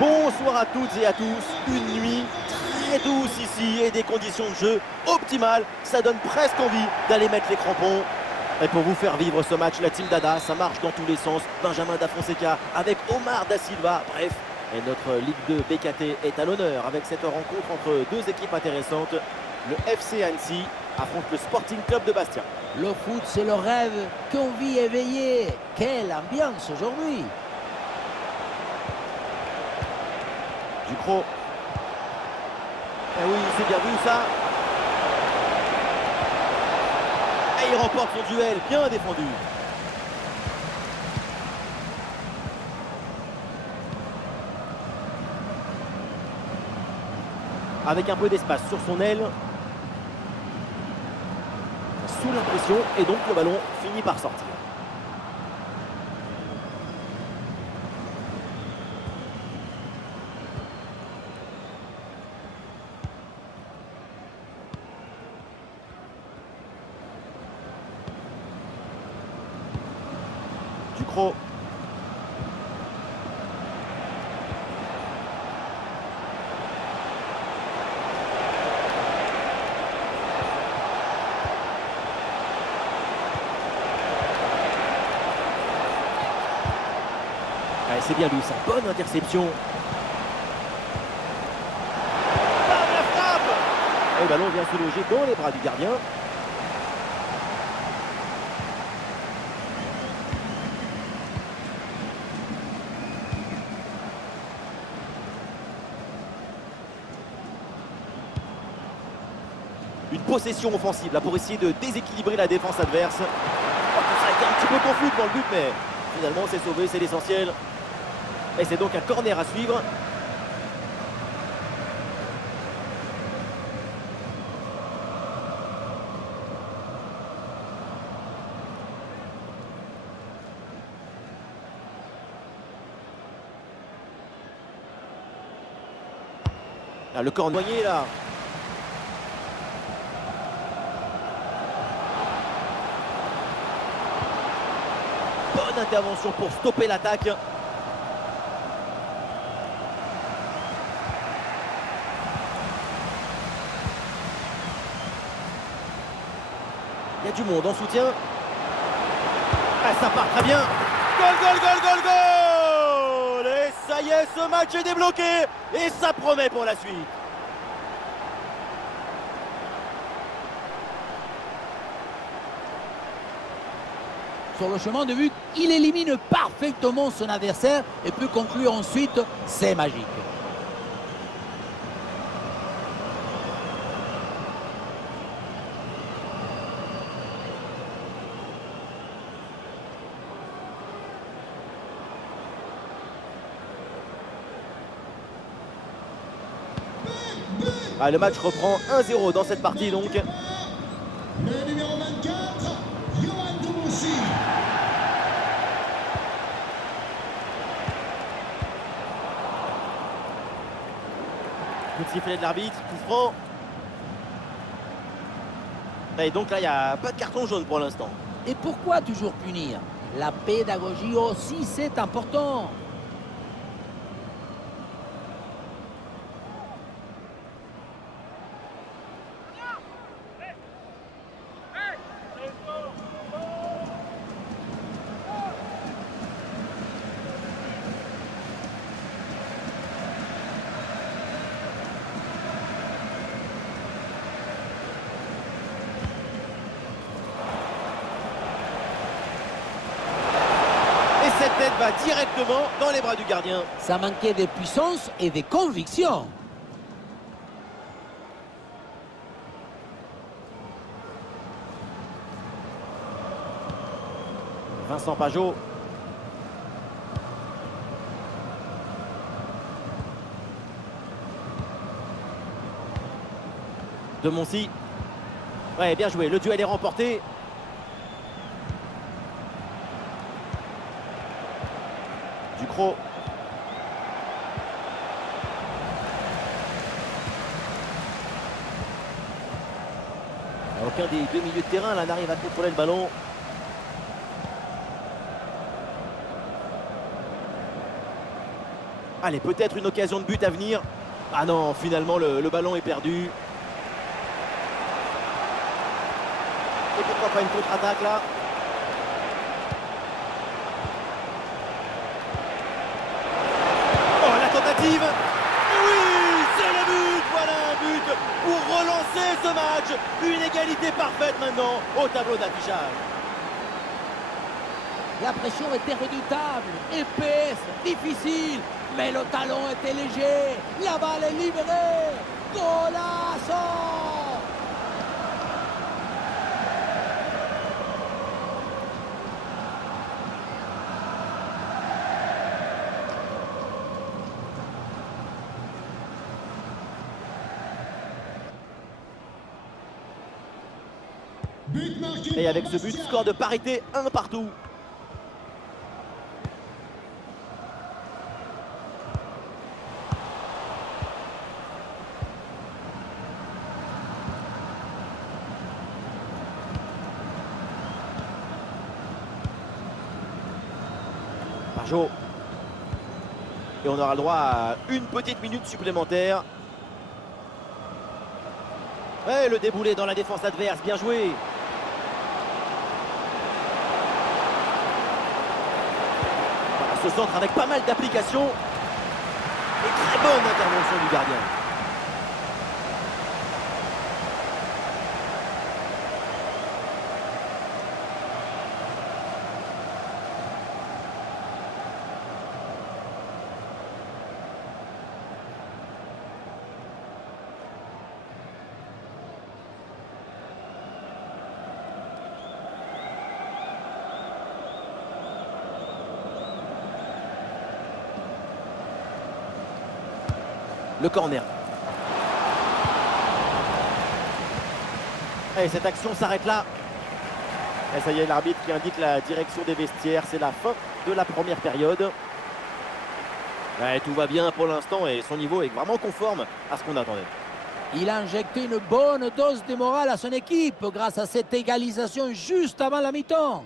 Bonsoir à toutes et à tous, une nuit très douce ici et des conditions de jeu optimales. Ça donne presque envie d'aller mettre les crampons. Et pour vous faire vivre ce match, la team Dada, ça marche dans tous les sens. Benjamin Da Fonseca avec Omar Da Silva, bref. Et notre Ligue 2 BKT est à l'honneur avec cette rencontre entre deux équipes intéressantes. Le FC Annecy affronte le Sporting Club de Bastia. Le foot, c'est le rêve qu'on vit éveillé. Quelle ambiance aujourd'hui! Ducrot. Eh oui, c'est bien vu ça. Et il remporte son duel, bien défendu. Avec un peu d'espace sur son aile. Sous la pression, et donc le ballon finit par sortir. Ducrot. Ouais, c'est bien lui, sa bonne interception. Bam, la frappe! Et le ballon vient se loger dans les bras du gardien. Une possession offensive là pour essayer de déséquilibrer la défense adverse. Oh, ça a été un petit peu confus dans le but, mais finalement c'est sauvé, c'est l'essentiel. Et c'est donc un corner à suivre. Ah, le corner noyé là. Bonne intervention pour stopper l'attaque. Il y a du monde en soutien. Ah, ça part très bien. Goal, goal, goal, goal, goal! Et ça y est, ce match est débloqué. Et ça promet pour la suite. Sur le chemin de but, il élimine parfaitement son adversaire et peut conclure ensuite, c'est magique. Ah, le match reprend 1-0 dans cette partie donc. Le numéro 24, Yoann Toumouchi. Coup de sifflet de l'arbitre, coup franc. Et donc là, il n'y a pas de carton jaune pour l'instant. Et pourquoi toujours punir? La pédagogie aussi, c'est important. Cette tête va directement dans les bras du gardien. Ça manquait de puissance et de conviction. Vincent Pajot. De Moncy. Ouais, bien joué. Le duel est remporté. Ducrot. Aucun des deux milieux de terrain là n'arrive à contrôler le ballon. Allez, peut-être une occasion de but à venir. Ah non, finalement, le ballon est perdu. Et pourquoi pas une contre-attaque là? Oh, la tentative! Oui, c'est le but! Voilà un but pour relancer ce match. Une égalité parfaite maintenant au tableau d'affichage. La pression était redoutable, épaisse, difficile, mais le talon était léger. La balle est libérée. Golazo! But marqué Et par avec ce but, Bastia. score de parité, un partout. Pajot. Et on aura le droit à une petite minute supplémentaire. Et le déboulé dans la défense adverse, bien joué. Voilà, ce centre avec pas mal d'applications. Et très bonne intervention du gardien. Le corner. Et cette action s'arrête là. Et ça y est, l'arbitre qui indique la direction des vestiaires. C'est la fin de la première période. Ouais, tout va bien pour l'instant et son niveau est vraiment conforme à ce qu'on attendait. Il a injecté une bonne dose de morale à son équipe grâce à cette égalisation juste avant la mi-temps.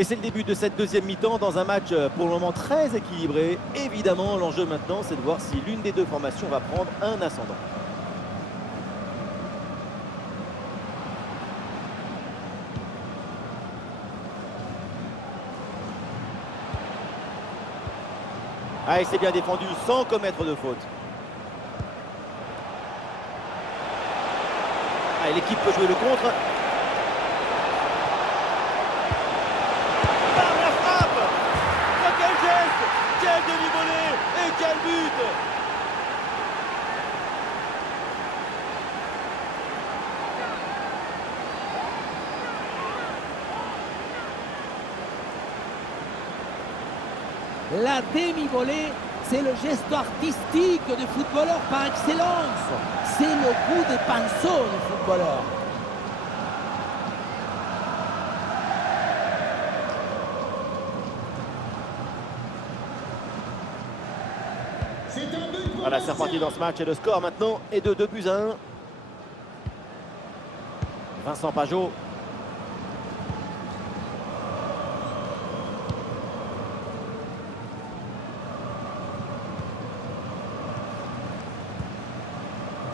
Et c'est le début de cette deuxième mi-temps dans un match pour le moment très équilibré. Évidemment, l'enjeu maintenant, c'est de voir si l'une des deux formations va prendre un ascendant. Ah, et c'est bien défendu sans commettre de faute. Ah, l'équipe peut jouer le contre. Quel demi-volée et quel but! La demi-volée, c'est le geste artistique du footballeur par excellence. C'est le coup des pinceaux du footballeur. C'est un but pour Voilà, c'est reparti dans ce match et le score maintenant est de 2-1. Vincent Pajot.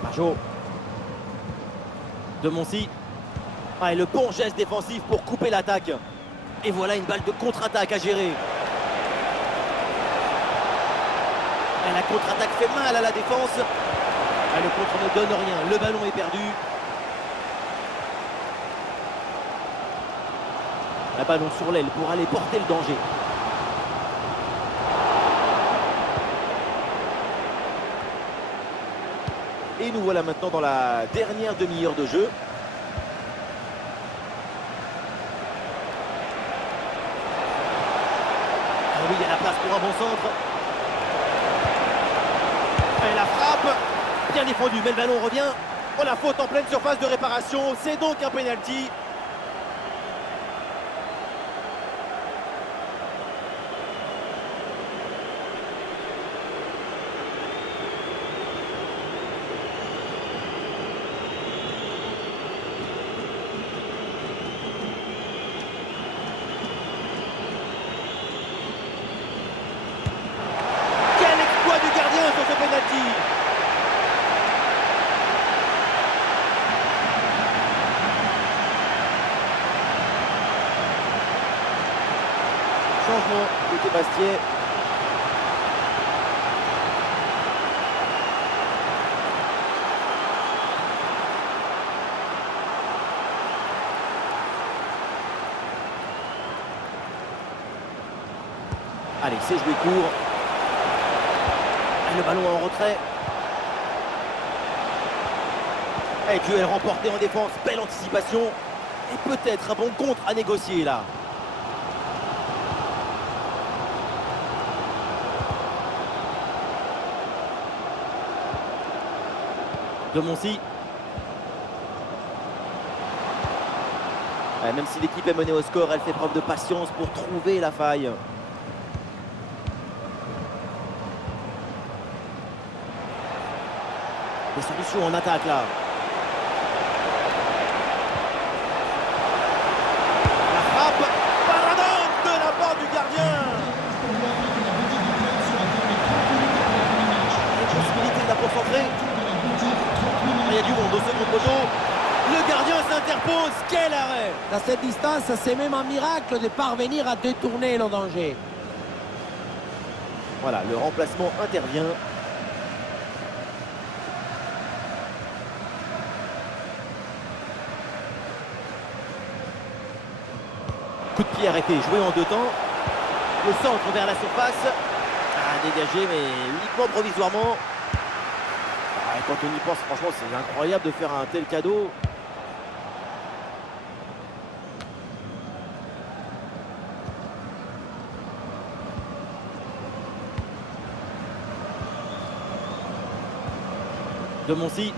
Pajot. De Moncy. Ah, et le bon geste défensif pour couper l'attaque. Et voilà une balle de contre-attaque à gérer. Et la contre-attaque fait mal à la défense. Et le contre ne donne rien. Le ballon est perdu. Un ballon sur l'aile pour aller porter le danger. Et nous voilà maintenant dans la dernière demi-heure de jeu. Ah oui, il y a la place pour un bon centre. Et la frappe, bien défendu, mais le ballon revient. Oh, la faute en pleine surface de réparation, c'est donc un penalty. changement côté Bastia. Allez, c'est joué court. Et le ballon en retrait. Et duel remporté en défense. Belle anticipation. Et peut-être un bon contre à négocier là. De Moncy. Même si l'équipe est menée au score, elle fait preuve de patience pour trouver la faille. Des solutions en attaque là. La frappe, paradante de la part du gardien. Les possibilités de la concentrer. Il y a du monde au second poteau. Le gardien s'interpose. Quel arrêt! À cette distance, c'est même un miracle de parvenir à détourner le danger. Voilà, le remplacement intervient. Coup de pied arrêté, joué en deux temps. Le centre vers la surface. Dégagé, mais uniquement provisoirement. Quand on y pense, franchement, c'est incroyable de faire un tel cadeau. De Moncy.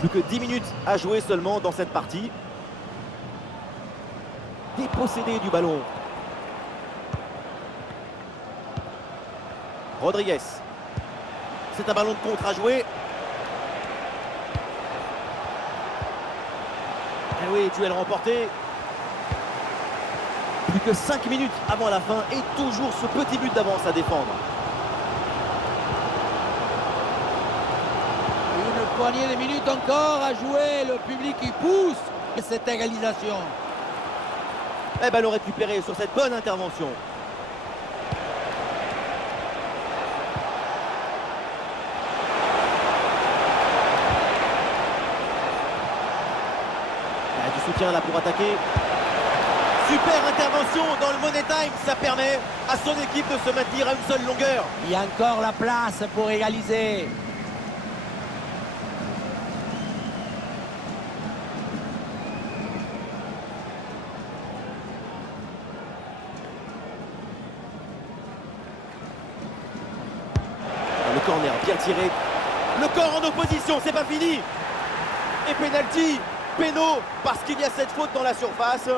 Plus que 10 minutes à jouer seulement dans cette partie. Dépossédé du ballon. Rodriguez. C'est un ballon de contre à jouer. Et oui, duel remporté. Plus que 5 minutes avant la fin et toujours ce petit but d'avance à défendre. Une poignée de minutes encore à jouer. Le public qui pousse cette égalisation. Et ballon récupéré sur cette bonne intervention. Du soutien là pour attaquer. Super intervention dans le Money Time. Ça permet à son équipe de se maintenir à une seule longueur. Il y a encore la place pour égaliser. Le corner bien tiré. Le corps en opposition, c'est pas fini. Et penalty, péno, parce qu'il y a cette faute dans la surface.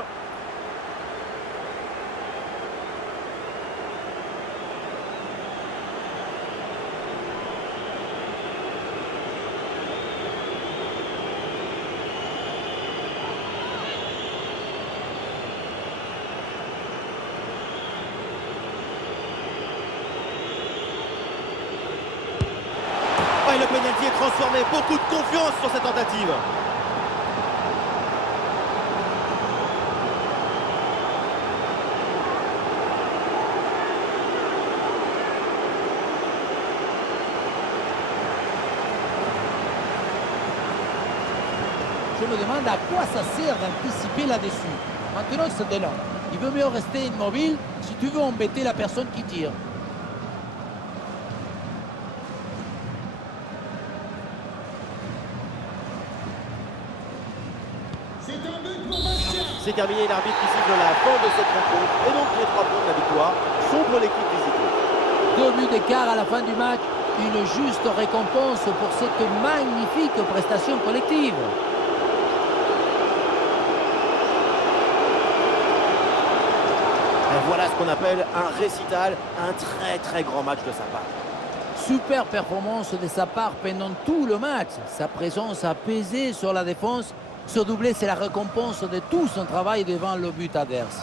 Et le penalty est transformé. Beaucoup de confiance sur cette tentative. Je me demande à quoi ça sert d'anticiper là-dessus. Maintenant, c'est là. Il vaut mieux rester immobile si tu veux embêter la personne qui tire. C'est terminé, l'arbitre qui siffle la fin de cette rencontre. Et donc les 3 points de la victoire sont pour l'équipe visitée. 2 buts d'écart à la fin du match. Une juste récompense pour cette magnifique prestation collective. Et voilà ce qu'on appelle un récital, un très grand match de sa part. Super performance de sa part pendant tout le match. Sa présence a pesé sur la défense. Ce doublé, c'est la récompense de tout son travail devant le but adverse.